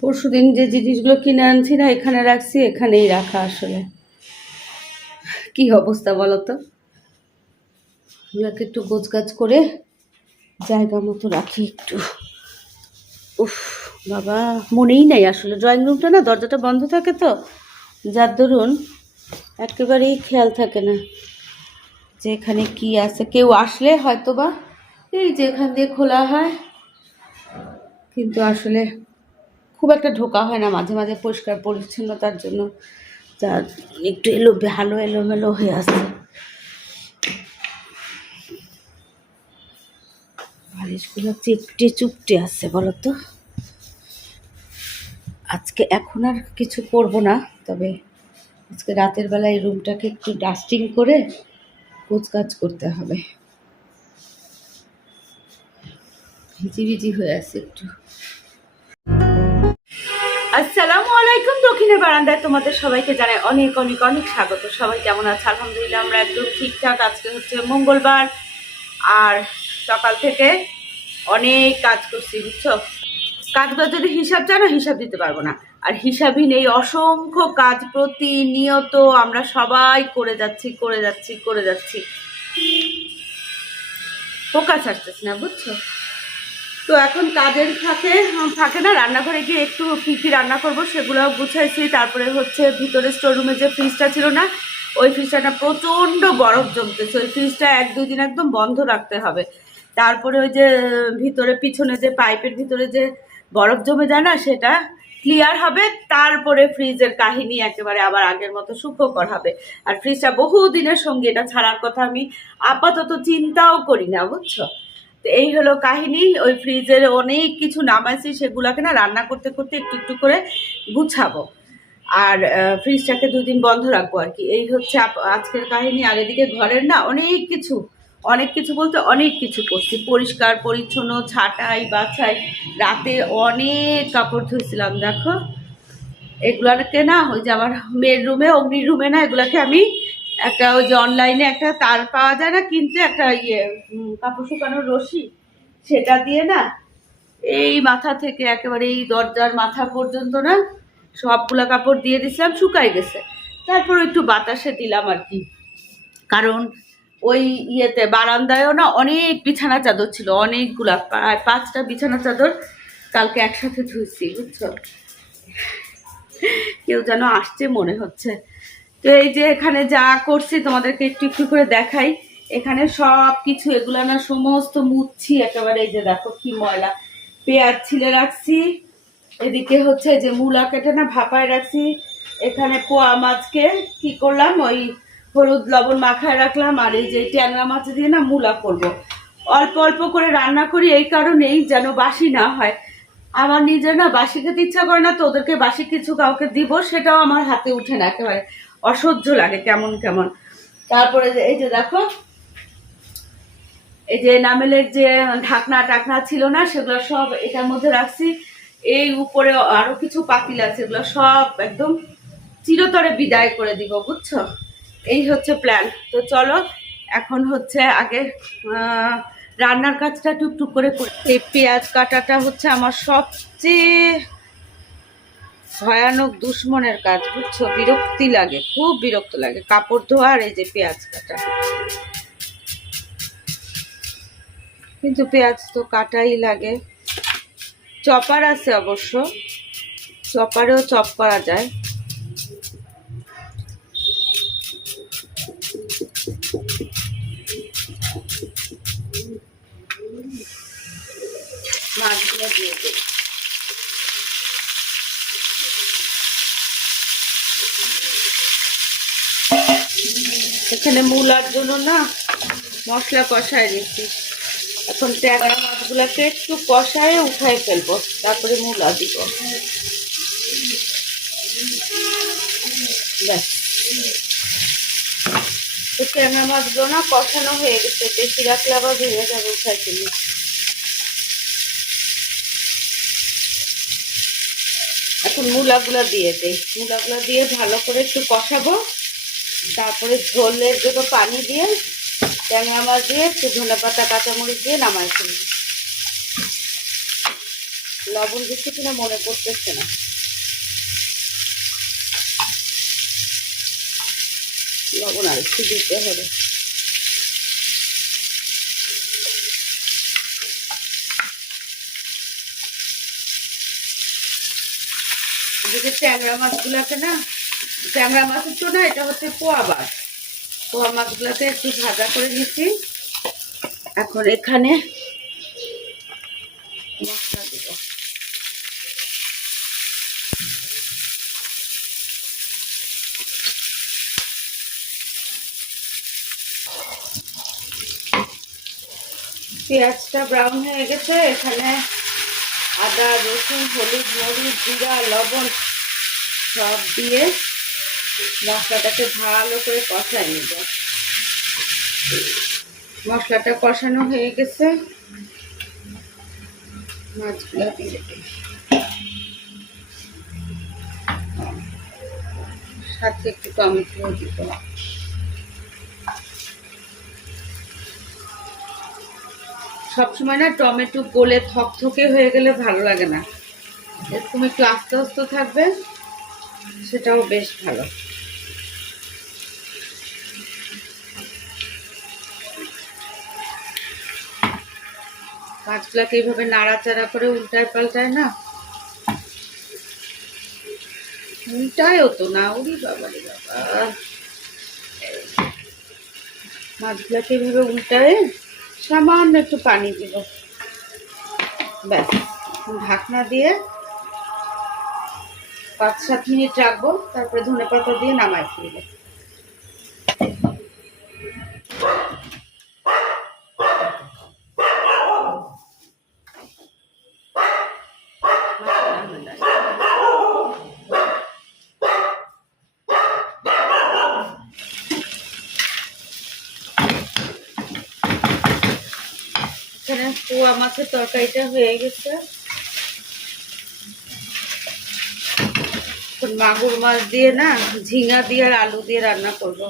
পরশু দিন যে জিনিসগুলো কিনে আনছি না, এখানে রাখছি, এখানেই রাখা আসলে। কি অবস্থা বলো তো? এগুলোকে একটু গোছগাছ করে জায়গা মতো রাখি একটু। উফ, বাবা, মনেই নাই আসলে। ড্রয়িং রুমটা না, দরজাটা বন্ধ থাকে তো। যার দরুন একেবারেই খেয়াল থাকে না যে এখানে কি আছে। কেউ আসলে হয়তো বা এই যে এখান দিয়ে খোলা হয়, কিন্তু আসলে খুব একটা ঢোকা হয় না মাঝে মাঝে পরিষ্কার পরিচ্ছন্নতার জন্য। যার একটু এলো, ভালো এলোমেলো হয়ে আসছে বালিশগুলো চেপটে চুপটে আছে বলো তো আজকে এখন আর কিছু করব না, তবে আজকে রাতের বেলা এই রুমটাকে একটু ডাস্টিং করে কাজ করতে হবে। ভিজি ভিজি হয়ে আছে একটু। আসসালামু আলাইকুম দক্ষিণের বারান্দায় তোমাদের সবাইকে জানাই অনেক অনেক অনেক স্বাগত। সবাই কেমন আছে? আলহামদুলিল্লাহ আমরা একদম ঠিকঠাক। আজকে হচ্ছে মঙ্গলবার আর সকাল থেকে অনেক কাজ করছি, বুঝছ? কাজগুলো যদি হিসাব জানো, হিসাব দিতে পারব না। আর হিসাবহীন এই অসংখ্য কাজ প্রতিনিয়ত আমরা সবাই করে যাচ্ছি করে যাচ্ছি করে যাচ্ছি। ফোকাস আসতেছে না, বুঝছ? তো এখন কাজের ফাঁকে ফাঁকে না, রান্নাঘরে গিয়ে একটু কী কী রান্না করব সেগুলোও গুছাইছি। তারপরে হচ্ছে ভিতরে স্টোররুমে যে ফ্রিজটা ছিল না, ওই ফ্রিজটা প্রচণ্ড বরফ জমতেছে। ওই ফ্রিজটা এক দুই দিন একদম বন্ধ রাখতে হবে। তারপরে ওই যে, ভিতরে পিছনে যে পাইপের ভিতরে যে বরফ জমে যায় না, সেটা ক্লিয়ার হবে। তারপরে ফ্রিজের কাহিনী একেবারে আবার আগের মতো সুখকর হবে। আর ফ্রিজটা বহু দিনের সঙ্গে, এটা ছাড়ার কথা আমি আপাতত চিন্তাও করি না, বুঝছ? এই হলো কাহিনী, ওই ফ্রিজের অনেক কিছু নামাইছি সেগুলোকে না রান্না করতে করতে একটু একটু করে গুছাবো। আর ফ্রিজটাকে দুই দিন বন্ধ রাখব আর কি। এই হচ্ছে আজকের কাহিনী। আর এদিকে ঘরের না অনেক কিছু অনেক কিছু বলতে অনেক কিছু করছি। পরিষ্কার, পরিচ্ছন্ন, ছাটাই, বাছাই, রাতে অনেক কাপড় ধুয়েছিলাম দেখো। এগুলাকে না, ওই যে আমার মেয়ের রুমে, অগ্নির রুমে না, এগুলাকে আমি একটা ওই যে অনলাইনে একটা তার পাওয়া যায় না, কিনতে একটা ইয়ে কাপড় শুকানোর রশি, সেটা দিয়ে না এই মাথা থেকে একেবারে এই দরজার মাথা পর্যন্ত না সবগুলা কাপড় দিয়ে দিছিলাম শুকাই গেছে। তারপর একটু বাতাসে দিলাম আর কি। কারণ ওই ইয়েতে, বারান্দায়ও না অনেক বিছানা চাদর ছিল, অনেকগুলা, প্রায় পাঁচটা বিছানা চাদর কালকে একসাথে ধুইছি, বুঝছ? কেউ যেন আসছে মনে হচ্ছে। তো এই যে এখানে যা করছি, তোমাদেরকে একটু একটু করে দেখাই। এখানে সব কিছু এগুলো না সমস্ত মুচ্ছি, একেবারে এই যে দেখো কি ময়লা। পেঁয়াজ ছিলে রাখছি, এদিকে হচ্ছে যে মূলা কেটে না ভাপায় রাখছি। এখানে পোয়া মাছকে কি করলাম, ওই হলুদ লবণ মাখায় রাখলাম, আর এই যে ট্যাংরা মাছ দিয়ে না মূলা করব। অল্প অল্প করে রান্না করি, এই কারণেই যেন বাসি না হয়। আমার নিজের না বাসি খেতে ইচ্ছা করে না, তো ওদেরকে বাসি কিছু কাউকে দিব, সেটাও আমার হাতে উঠে না একেবারে। অসহ্য লাগে কেমন কেমন। তারপরে এই যে দেখো, এই যে নামেলের যে ঢাকনা টাকনা ছিল না, সেগুলো সব এটার মধ্যে রাখছি। এই উপরে আরও কিছু পাতিল আছে, এগুলো সব একদম চিরতরে বিদায় করে দিব, বুঝছ? এই হচ্ছে প্ল্যান তো চলো, এখন হচ্ছে আগে রান্নার কাজটা টুকটুক করে। এই পেঁয়াজ কাটাটা হচ্ছে আমার সবচেয়ে ভয়ানক দুশ্মনের কাজ, বুঝছ? বিরক্তি লাগে, খুব বিরক্ত লাগে। কাপড় ধোয়া আর এই যে পেঁয়াজ কাটা। কিন্তু পেঁয়াজ তো কাটাই লাগে। চপার আছে অবশ্য। চপারেও চপ করা যায় মাছগুলো দিয়ে দেব এখানে মূলার জন্য না মশলা কষায় নিচ্ছি। এখন ট্যাংরা মাছগুলোকে একটু কষায় উঠায় ফেলব, তারপরে মূলা দিব। ট্যাংরা মাছগুলো না কষানো হয়ে গেছে, বেশি রাখলে আবার ভেঙে যাবে উঠায় ফেলি এখন মূলাগুলো দিয়ে দেই। মূলাগুলো দিয়ে ভালো করে একটু কষাবো। তারপরে ঝোলের জন্য পানি দিয়ে ট্যাংরা মাছ দিয়ে একটু ধনে পাতা, কাঁচামরিচ দিয়ে নামাই ফেলব। লবণ দিচ্ছে কিনা মনে পড়তেছে না। লবণ আর একটু দিতে হবে। এদিকে ট্যাংরা মাছগুলোকে না ট্যাংরা মাছের তো না এটা হচ্ছে পোয়া মাছ। পোয়া মাছগুলোকে একটু ভাজা করে নিচ্ছি। এখন এখানে মশলা দিব। পেঁয়াজটা ব্রাউন হয়ে গেছে, এখানে আদা, রসুন, হলুদ, মরিচ, জিরা, লবণ সব দিয়ে মশলাটাকে ভালো করে কষাই নেব। মশলাটা কষানো হয়ে গেছে। সাথে একটু টমেটো দিব। সবসময় না টমেটো গলে থকথকে হয়ে গেলে ভালো লাগে না। এরকম একটু আস্তে আস্তে থাকবে, সেটাও বেশ ভালো। মাছগুলাকে এইভাবে নাড়াচাড়া করে উল্টায় পাল্টায় না? উল্টায়ও তো না উড়ি বাবা রে বাবা। মাছগুলাকে এইভাবে উল্টায় সামান্য একটু পানি দিব। ব্যাস ঢাকনা দিয়ে পাঁচ সাত মিনিট রাখব, তারপরে ধনে পাতা দিয়ে নামাই ফেলব এখানে পোয়া মাছের তরকারিটা হয়ে গেছে। মাগুর মাছ দিয়ে না, ঝিঙা দিয়ে আর আলু দিয়ে রান্না করব।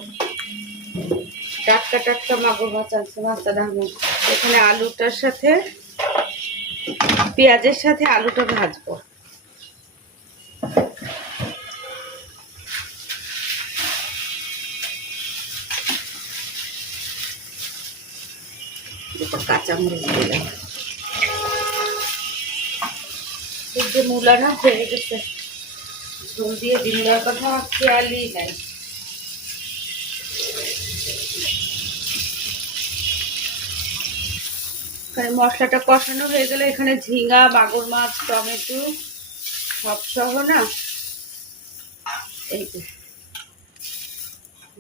টাটকা টাটকা মাগুর মাছ আছে, মাছটা দাম এখানে আলুটার সাথে, পেঁয়াজের সাথে আলুটা ভাজবো। কাঁচামরিচ দিলাম এই যে মূলা না হয়ে গেছে। ঝোল দিয়ে দিন দেওয়ার কথা খেয়ালই নাই। এখানে মশলাটা কষানো হয়ে গেলে এখানে ঝিঙা, মাগুর মাছ, টমেটো সব সহ না, এই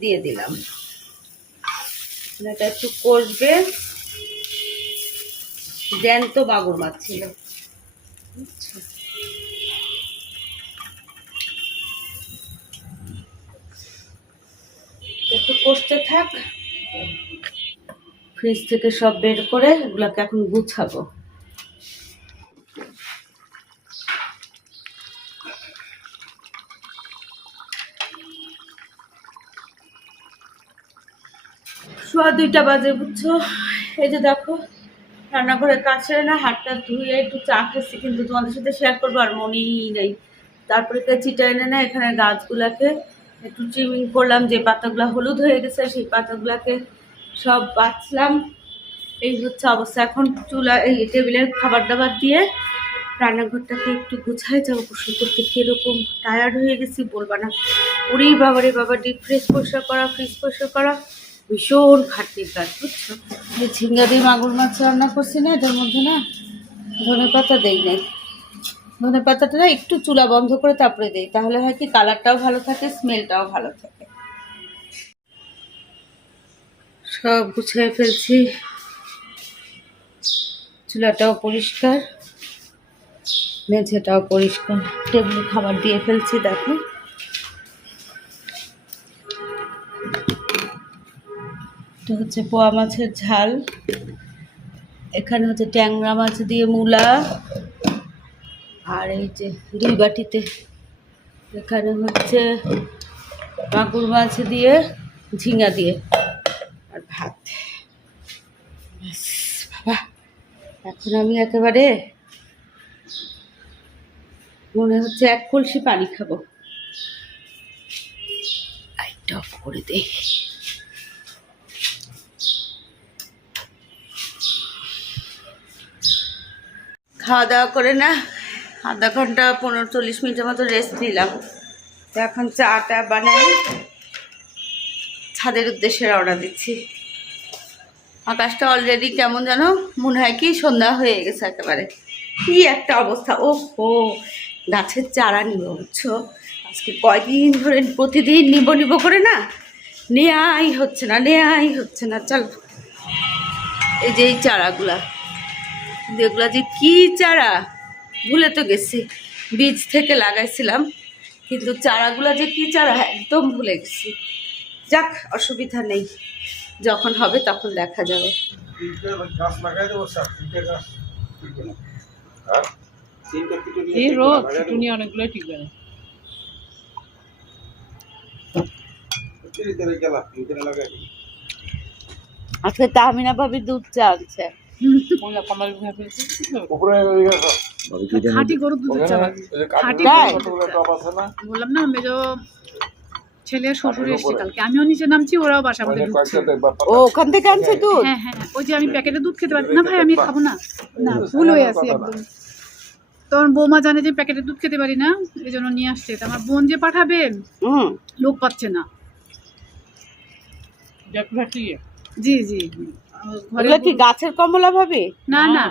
দিয়ে দিলাম। এটা একটু কষবে। জ্যান্ত মাগুর মাছ ছিল? একটু কষতে থাক। ফ্রিজ থেকে সব বের করে এগুলাকে এখন গুছাবো। সোয়া দুইটা বাজে, বুঝছ? এই যে দেখো, রান্নাঘরের কাছে না হাতটা ধুয়ে একটু চা খেয়েছি, কিন্তু তোমাদের সাথে শেয়ার করব আর মনেই নেই। তারপরে চিটা এনে না এখানে গাছগুলাকে একটু ট্রিমিং করলাম, যে পাতাগুলো হলুদ হয়ে গেছে, সেই পাতাগুলাকে সব বাছলাম এই হচ্ছে অবস্থা। এখন চুলা, এই টেবিলের খাবার দাবার দিয়ে রান্নাঘরটাকে একটু গুছাই যাব। গোসল করতে কীরকম টায়ার্ড হয়ে গেছি, বলবা না। ওরেই বাবারে বাবা ডিপ ফ্রেশ পরিষ্কার করা ফ্রিজ পরিষ্কার করা, ভীষণ খাটনির কাজ, বুঝছ? যে ঝিঙ্গা দিয়ে মাগুর মাছ রান্না করছি না, এটার মধ্যে না ধনে পাতা দেই নাই। ধনে পাতাটা না একটু চুলা বন্ধ করে তারপরে দেই। তাহলে হয় কি কালারটাও ভালো থাকে, স্মেলটাও ভালো থাকে। সব গুছিয়ে ফেলছি। চুলাটাও পরিষ্কার, মেঝেটাও পরিষ্কার। টেবিলে খাবার দিয়ে ফেলছি, দেখো। এটা হচ্ছে পোয়া মাছের ঝাল। এখানে হচ্ছে ট্যাংরা মাছ দিয়ে মূলা। এই যে দুই বাটিতে এখানে হচ্ছে মাগুর মাছ দিয়ে, ঝিঙা দিয়ে আর ভাত। বাবা, এখন আমি একেবারে মনে হচ্ছে এক কলসি পানি খাব। লাইটটা অফ করে দেই। খাওয়া দাওয়া করে না? আধা ঘণ্টা, পনেরো, চল্লিশ মিনিটের মতো রেস্ট নিলাম। তো এখন চাটা বানাই। ছাদের উদ্দেশ্যে রওনা দিচ্ছি। আকাশটা অলরেডি কেমন যেন মনে হয় কি সন্ধ্যা হয়ে গেছে একেবারে। কি একটা অবস্থা। ও হো গাছের চারা নিব, বুঝছ? আজকে কয়দিন ধরে প্রতিদিন নিব নিব করে না? নেয়াই হচ্ছে না, নেয়াই হচ্ছে না। চল। এই যে এই চারাগুলা। এগুলা যে কি চারা? ভুলে তো গেছি। বীজ থেকে লাগাইছিলাম কিন্তু চারাগুলা যে কি চারা একদম ভুলে গেছি। যাক অসুবিধা নেই। যখন হবে তখন দেখা যাবে। না হ্যাঁ এই রোদ অনেকগুলো টিকবে। আজকে তাহমিনা ভাবি দুধ চা আনছে। খাঁটি গরুর দুধের চা খাঁটি বললাম না মেজো ছেলে শ্বশুর এসছে কালকে। আমিও নিচে নামছি ওরাও বাসা আমাদের ওখানে ঢুকছে। ও ওখান থেকে আনছে দুধ? হ্যাঁ হ্যাঁ ওই যে আমি প্যাকেটে দুধ খেতে পারি না ভাই আমি খাব না। না ভুল হয়ে আছি একদম। তখন বৌমা জানে যে প্যাকেটে দুধ খেতে পারি না এই জন্য নিয়ে আসছে। তা আমার বোন যে পাঠাবে লোক পাচ্ছে না। জি জি। ঘরে কি গাছের কমলা ভাবি? না না।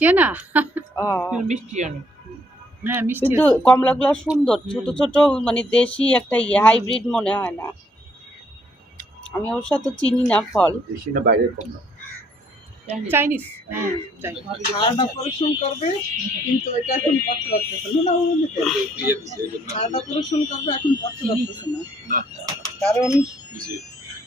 কে না? ও, হ্যাঁ মিষ্টি কিন্তু কমলাগুলো সুন্দর ছোট ছোট মানে দেশি একটা ইয়ে হাইব্রিড মনে হয় না। আমি অবশ্য তো চিনি না ফল। বেশি না বাইরে কম চাইনিজ হ্যাঁ করবে কিন্তু এটা এখন করতে পারতেছে না। না ওর মধ্যে হাড়টা পরিশ্রম করবে এখন করতে পারতেছে না। কারণ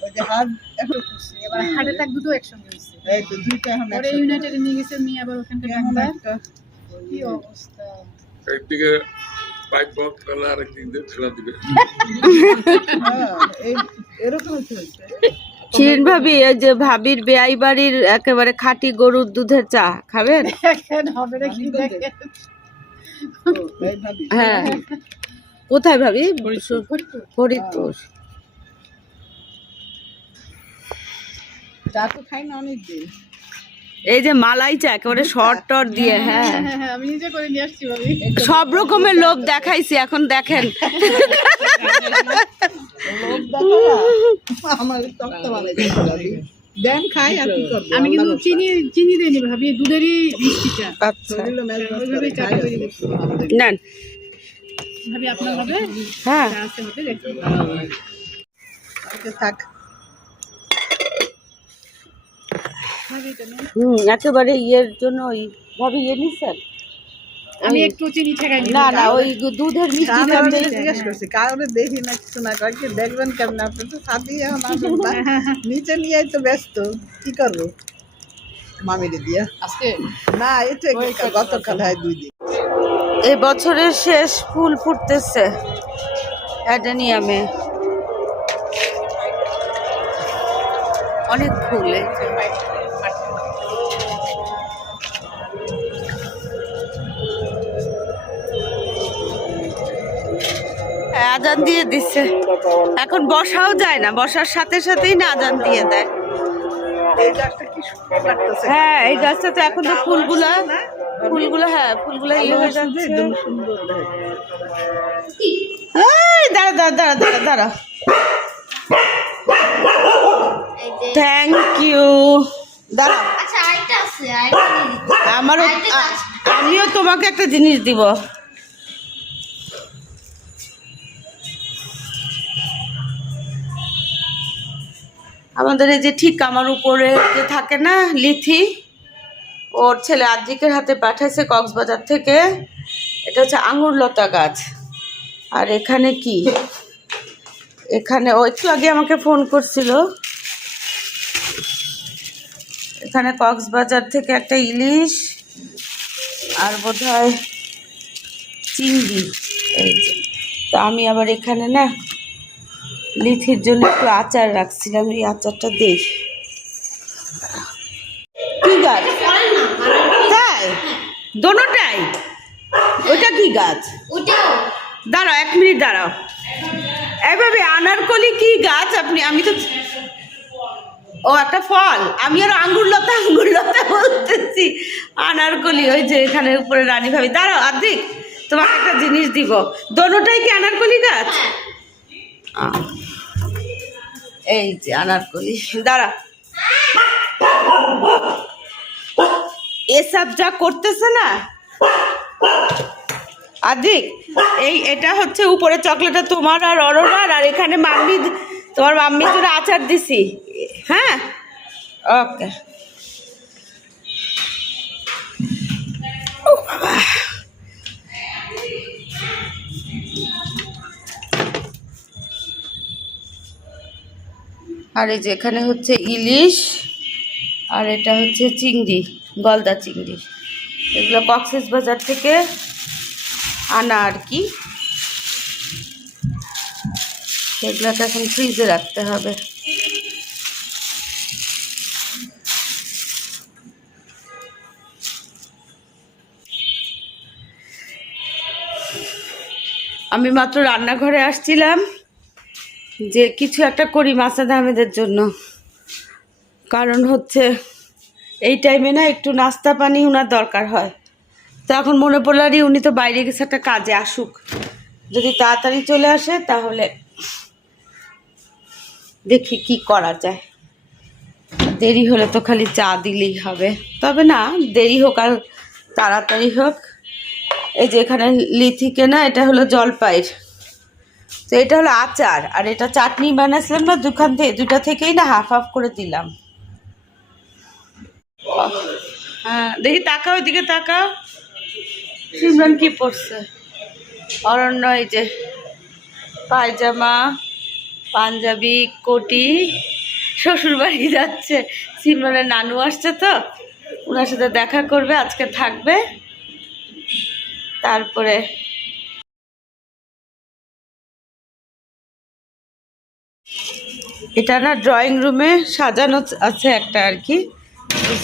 ওই যে হাড় এখন করছে এবার হার্ট অ্যাটাক দুটো একসঙ্গে হয়েছে। এই তো দুইটা এখন পরে ইউনাইটেডে নিয়ে গেছে মেয়ে আবার ওখানকার ডাক্তার কি অবস্থা? একদিকে পাইপ বক্স তাহলে আরেকদিক দিয়ে ঠেলা দিবে। হ্যাঁ, এরকম হচ্ছে শিরিন ভাবি ওই যে ভাবির বেআই বাড়ির একেবারে খাঁটি গরুর দুধের চা খাবেন? এখন হবে না কি দেখে এই ভাবি। হ্যাঁ। কোথায় ভাবি? ফরিদপুর। চা তো খাই না অনেক দিন এই যে মালাই চা একেবারে শর্ট টর দিয়ে হ্যাঁ হ্যাঁ। হ্যাঁ আমি নিজে করে নিয়ে আসছি সব রকমের লোক দেখাইছি এখন দেখেন। আমি কিন্তু চিনি চিনি দিইনি ভাবি দুধেরই মিষ্টি চা। আচ্ছা। নেন। ভাবি আপনার হবে? হ্যাঁ। ওকে থাক ভাবি এটা নিন। হুম একেবারে ইয়ের জন্য ওই ভাবি ইয়ে নিচ্ছেন আমি একটু চিনি ঠেকাই না না ওই দুধের মিষ্টি আমি জিজ্ঞেস করছি কারণে দেখি না কিছু না দেখবেন কেমন? আপনি তো সাথে এখন আসেন নিচে নিয়ে তো ব্যস্ত কি করব? মামিরে দিয়া। আজকে? না এই তো গতকাল হয় দুই দিন। এই বছরের শেষ ফুল ফুটতেছে অ্যাডেনিয়ামে। অনেক ফুল এই আজান দিয়ে দিচ্ছে এখন বসাও যায় না বসার সাথে সাথেই না আজান দিয়ে দেয়। হ্যাঁ এই গাছটা গাছটাতে এখন তো ফুলগুলা ফুলগুলো হ্যাঁ ফুলগুলো ইয়ে হয়ে যাচ্ছে। দাঁড়া দাঁড়া দাঁড়া দাঁড়া দাঁড়া। থ্যাংক ইউ দাঁড়া। আচ্ছা। আমারও। আমিও তোমাকে একটা জিনিস দিব। আমাদের এই যে ঠিক আমার উপরে যে থাকে না, লিথি, ওর ছেলে আদ্রিকের হাতে পাঠাইছে কক্সবাজার থেকে। এটা হচ্ছে আঙুর লতা গাছ। আর এখানে কি? এখানে ও একটু আগে আমাকে ফোন করছিল। এখানে কক্সবাজার থেকে একটা ইলিশ আর বোধ হয় চিংড়ি। এই যে। তো আমি আবার এখানে না লিথির জন্য একটু আচার রাখছিলাম এই আচারটা দেই। কি গাছ? তাই? দোনোটাই? ওইটা কি গাছ? দাঁড়াও এক মিনিট দাঁড়াও। এইভাবে আনারকলি কি গাছ আপনি? আমি তো ও একটা ফল। আমি আর আঙ্গুর লতা আঙ্গুর লতা বলতেছি। আনারকলি ওই যে এখানে উপরে রানী ভাবি। দাঁড়াও আদিক তোমাকে একটা জিনিস দিব। দোনোটাই কি আনারকলি গাছ? আহ, এই যে আনার আনারকলি দাঁড়া। এসব যা করতেছে না? আদিক, এই এটা হচ্ছে উপরে চকলেটটা তোমার আর অরোরার আর এখানে মাম্মি তোমার মাম্মি জন্য আচার দিছি। হ্যাঁ? ওকে। আর এই যে এখানে হচ্ছে ইলিশ, আর এটা হচ্ছে চিংড়ি, গলদা চিংড়ি। এগুলো কক্সেস বাজার থেকে আনা আর কি। এগুলোকে এখন ফ্রিজে রাখতে হবে। আমি মাত্র রান্নাঘরে আসছিলাম। যে কিছু একটা করি মাসাদ আহমেদের জন্য। কারণ হচ্ছে, এই টাইমে না একটু নাস্তা পানি ওনার দরকার হয়। তো এখন মনে পড়ল, আরে উনি তো বাইরে গেছে, একটা কাজে আসুক। যদি তাড়াতাড়ি চলে আসে, তাহলে দেখি কি করা যায়। দেরি হলে তো খালি চা দিলেই হবে। তবে না, দেরি হোক আর তাড়াতাড়ি হোক। এই যে এখানে লিথিকে না, এটা হলো জলপাইয়ের তো এটা হলো আচার, আর এটা চাটনি বানাইছিলাম না, দুখান থেকে দুটা থেকেই না হাফ হাফ করে দিলাম। হ্যাঁ দেখি তাকাও ওইদিকে তাকাও। সিমরান কি পড়ছে অরণ্য, এই যে পায়জামা, পাঞ্জাবি, কোটি শ্বশুর বাড়ি যাচ্ছে। সিমরানের নানু আসছে তো ওনার সাথে দেখা করবে, আজকে থাকবে। তারপরে এটা না ড্রয়িং রুমে সাজানো আছে একটা আর কি।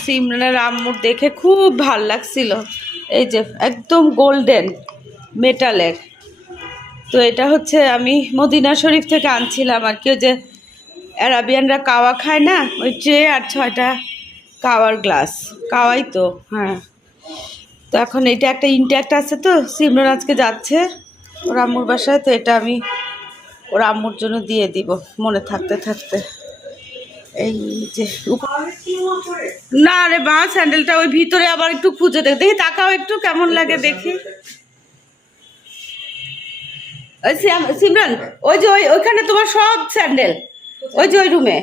সিমরানের আম্মুর দেখে খুব ভালো লাগছিল। এই যে একদম গোল্ডেন মেটালের তো এটা হচ্ছে আমি মদিনা শরীফ থেকে আনছিলাম আর কি, ওই যে অ্যারাবিয়ানরা কাওয়া খায় না, ওই ট্রে আর ছয়টা কাওয়ার গ্লাস কাওয়াই তো হ্যাঁ। তো এখন এটা একটা ইনট্যাক্ট আছে তো সিমরান আজকে যাচ্ছে, ওর আম্মুর বাসায়, তো এটা আমি ওর আম্মুর জন্য দিয়ে দিব মনে থাকতে থাকতে। এই যে না রে মা স্যান্ডেলটা ওই ভিতরে আবার একটু খুঁজে দেখ। দেখি তাকাও একটু কেমন লাগে দেখি। ওই সিমরান ওই যে ওই ওইখানে তোমার সব স্যান্ডেল। ওই যে ওই রুমে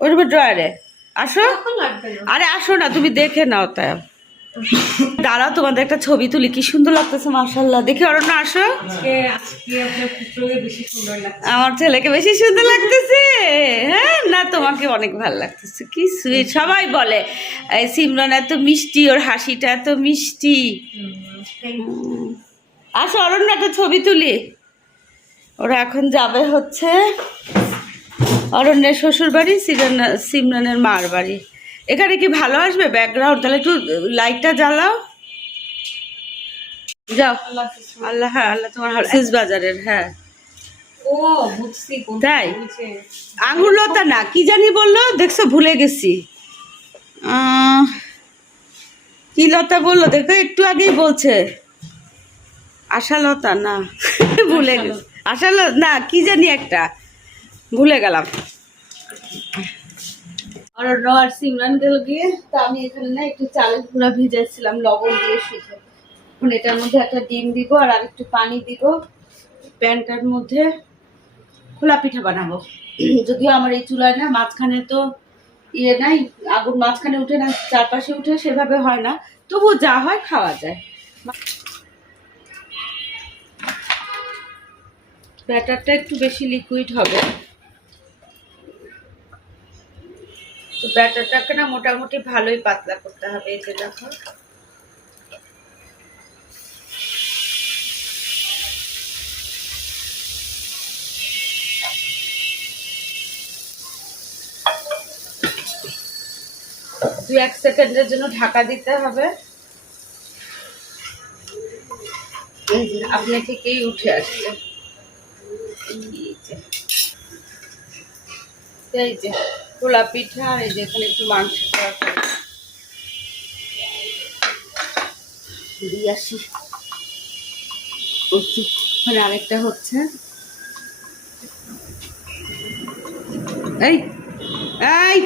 ওই রুমে ড্রয়ারে। আসো। আরে আসো না তুমি দেখে নাও তাই দাঁড়াও তোমাদের একটা ছবি তুলি। কি সুন্দর লাগতেছে মার্শাল্লাহ দেখি অরণ্য আসো। আমার ছেলেকে বেশি সুন্দর লাগতেছে। হ্যাঁ না তোমাকে অনেক ভালো লাগতেছে। কি সুইট সবাই বলে এই সিমরন এত মিষ্টি ওর হাসিটা এত মিষ্টি। আসো অরণ্য একটা ছবি তুলি। ওরা এখন যাবে হচ্ছে অরণ্যের শ্বশুর বাড়ি সিমরান- সিমরানের মার বাড়ি। এখানে কি ভালো আসবে ব্যাকগ্রাউন্ড তাহলে একটু লাইটটা জ্বালাও। যাও। আল্লাহ হ্যাঁ আল্লাহ তোমার ভালো বাজারের হ্যাঁ। ও তাই? আঙুর লতা না কি জানি বলল? দেখছ ভুলে গেছি। কি লতা বলল? দেখো একটু আগেই বলছে। আশালতা না ভুলে গেছি। আশালত না কি জানি একটা। ভুলে গেলাম। অরণ্য আর সিমরান গেল গিয়ে, তা আমি এখানে না একটু চালের গুঁড়া ভিজাইছিলাম লবণ দিয়ে শুধু। এখন এটার মধ্যে একটা ডিম দিব আর আরেকটু পানি দিব। প্যানটার মধ্যে খোলা পিঠা বানাবো। যদিও আমার এই চুলায় না মাঝখানে তো ইয়ে নাই, আগুন মাঝখানে উঠে না, চারপাশে উঠে সেভাবে হয় না। তবু যা হয় খাওয়া যায়। ব্যাটারটা একটু বেশি লিকুইড হবে। তো ব্যাটারটাকে না মোটামুটি ভালোই পাতলা করতে হবে, এই যে দেখো। দু এক সেকেন্ডের জন্য ঢাকা দিতে হবে। আপনি থেকেই উঠে আসছে। এই যে। যে পিঠা আর এই যে এখানে একটু মাংস দিয়ে আসি আরেকটা হচ্ছে। এই এই!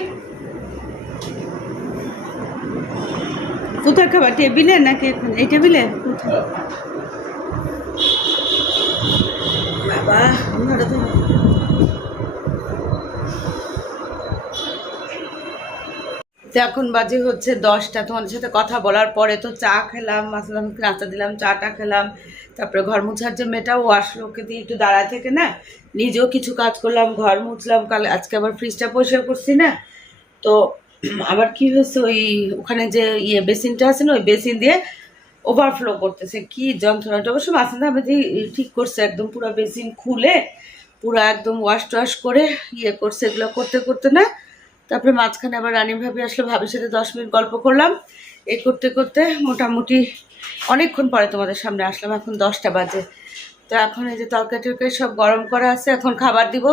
কোথায় খাবার? টেবিলে নাকি এখানে? এই টেবিলে? বাবা, ঘরে তো তো এখন বাজে হচ্ছে দশটা, তোমাদের সাথে কথা বলার পরে তো চা খেলাম মাসলামকে নাস্তা দিলাম, চাটা খেলাম, তারপরে ঘর মুছার যে মেয়েটাও আসলো ওকে দিয়ে একটু দাঁড়ায় থেকে না, নিজেও কিছু কাজ করলাম, ঘর মুছলাম, কাল আজকে আবার ফ্রিজটা পরিষ্কার করছি না, তো আবার কি হয়েছে ওই ওখানে যে ইয়ে বেসিনটা আছে না, ওই বেসিন দিয়ে ওভারফ্লো করতেছে, কি যন্ত্রণাটা, অবশ্য মাসিন আহমেদি ঠিক করছে, একদম পুরো বেসিন খুলে, পুরো একদম ওয়াশ টোয়াশ করে ইয়ে করছে, এগুলো করতে করতে না তারপরে মাঝখানে আবার রানী ভাবি আসলে, ভাবির সাথে দশ মিনিট গল্প করলাম। এ করতে করতে মোটামুটি অনেকক্ষণ পরে তোমাদের সামনে আসলাম, এখন দশটা বাজে। তো এখন এই যে তরকারি টরকারি সব গরম করা আছে, এখন খাবার দিব।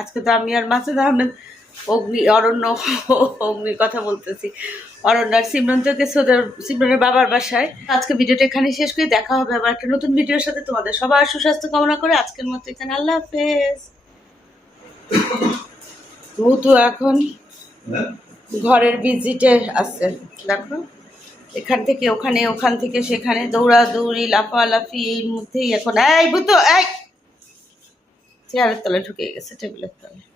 আজকে তো আমি আর মাসুদ আহমেদ, অগ্নি, অরণ্য, অগ্নির কথা বলতেছি। অরণ্য আর সিমরন গেছে ওদের, সিমরনের বাবার বাসায়। আজকে ভিডিওটা এখানে শেষ করে, দেখা হবে আবার একটা নতুন ভিডিওর সাথে। তোমাদের সবার সুস্বাস্থ্য কামনা করে আজকের মতো এখানে আল্লাহ হাফেজ। তো এখন ঘরের ভিজিটে আছে, দেখো। এখান থেকে ওখানে, ওখান থেকে সেখানে, দৌড়াদৌড়ি, লাফালাফি, এই মধ্যেই এখন, এই বুতো এই! চেয়ারের তলে ঢুকে গেছে, টেবিলের তলে